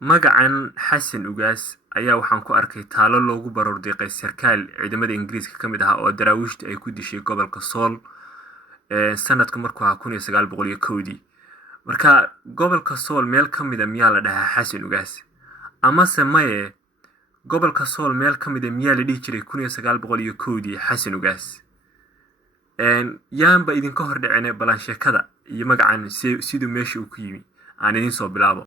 magacan xasan ugaas ayaa waxaan ku arkay taalo loogu baroordiiqay sarkaal ciidamada ingiriiska ka mid ahaa oo daraawiishta ay ku dishay gobolka sool sanadka markuu ahaa 1901 marka gobolka sool meel ka mid a miyaa la dhahaa xasan ugaas amase maye gobolka sool meel ka mid a miyaa la dhihi jiray 1901 xasan ugaas yaanba idinka hor dhicine balan sheekada iyo magacan siduu meesha uu ku yimi aan idin soo bilaabo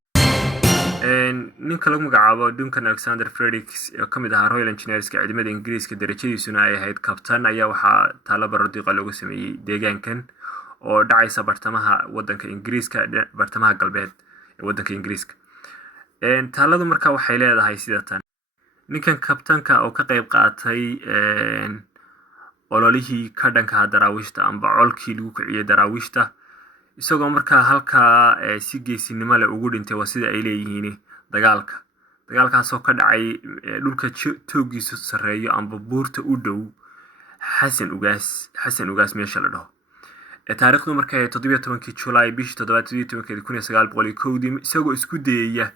ninka lagu magacaabo Duncan Alexander Fredericks oo kamid ahaa Royal Engineerska ciidamada Ingiriiska darajadiisuna ay ahayd kabtan ayaa waxaa taalo baroordiiqa loogu sameeyay deegaankan oo dhacaysa bartamaha wadanka Ingiriiska bartamaha galbeed ee wadanka Ingiriiska taaladu markaa waxay leedahay sida tan ninkan kabtanka oo ka qayb qaatay ololihii ka dhanka daraawiishta amba colkii lagu kiciyay daraawiishta isagoo markaa halkaa si geesinimo leh ugu dhintay waa sida ay leeyihiin dagaalkaas oo ka dhacay dhulka toogiisu sareeyo amba buurta u dhow xasan ugaas meesha la dhaho taariikhdu markay 17 July bishii 1901 isagoo isku dayaya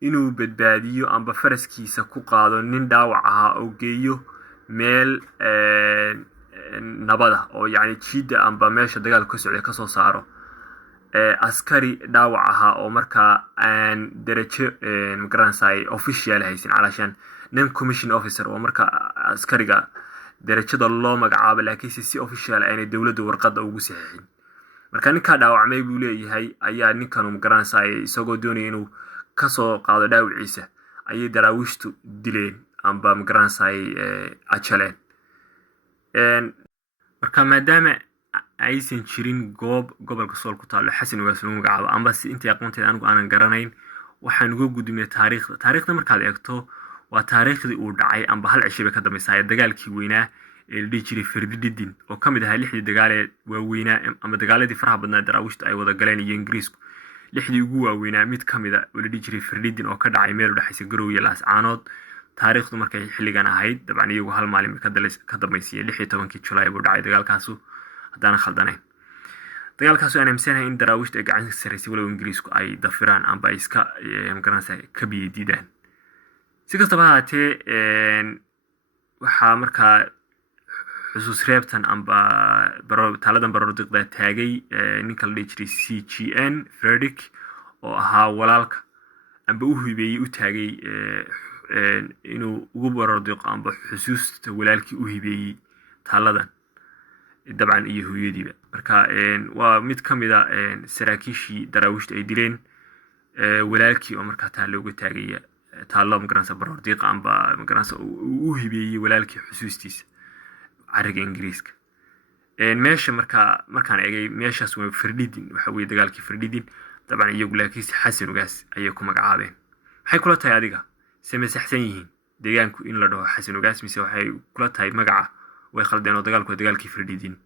inuu badbaadiyo amba faraskiisa ku qaado nin dhaawac ahaa oo geeyo meel nabada oo yani jiida amba meesha dagaalku ka socday ka soo saaro askari dhaawac ahaa oo markaa aan darajo magaranayay official haysan calashan non commission officer oo markaa askariga darajada loo magacaabo laakiin si official ay dawladdu warqad ugu saxiixin marka ninka dhaawacmay buu leeyahay ayaa ninkan magaranayay isagoo doonaya inuu ka soo qaado dhaawiciisa ayay daraawiishtu dileen amba magaranayay ajaleen marka maadaama aysan jirin gobolka sool ku taalo xasan ugaas lagu magacaabo amba si intii aqoonteed anigu aanan garanayn waxaan uga gudumay taariikhda markaad eegto waa taariikhdii uu dhacay amba hal cishiba ka dambeysay dagaalkii weynaa ee la dhihi jiray Firdidin oo kamid ahaa 6 dagaal ee waaweynaa ama dagaaladii faraha badnaa daraawiishta ay wada galeen iyo Ingiriisku 6 ugu waaweynaa mid kamid ah oo la dhihi jiray Firdidin oo ka dhacay meel u dhaxaysa Garowe iyo Laascaanood taariikhdu markay xilligan ahayd dabcan iyagu hal maalin ka dambeysay 16 July buu dhacay dagaalkaasu hadana khaldanayn dagaalkaas aan aaminsanay in daraawiishta ay gacan ka sareysay walow Ingiriisku ay dafiraan amba ay iska magaranayay ka biyadiidaan si kastaba ha ahaatee waxaa markaa xusuus reebtan amba taaladan baroordiiqda taagay ninka la dhihi jiray CGN Frederick oo ahaa walaalka amba u hibeeyay u taagay inuu ugu baroordiiqo amba xusuusta walaalkii u hibeeyay taaladan dabcan iyo hooyadiiba marka waa mid kamid ah saraakiishii daraawiishta ay dileen walaalkii oo markaa taa looga taagaya taalo magaranaysa baroordiiqa amba magaranaysa u hibeeyay walaalkii xusuustiisa cariga Ingiriiska meesha markaan eegay meeshaas waa Firdidin waxa weeye dagaalkii Firdidin dabcan iyagu laakiin xasan ugaas ayay ku magacaabeen maxay kula tahay adiga sameexsan yihiin deegaanku in la dhaho xasan ugaas mise waxay kula tahay magaca way khaldeen oo dagaalkii Firdidin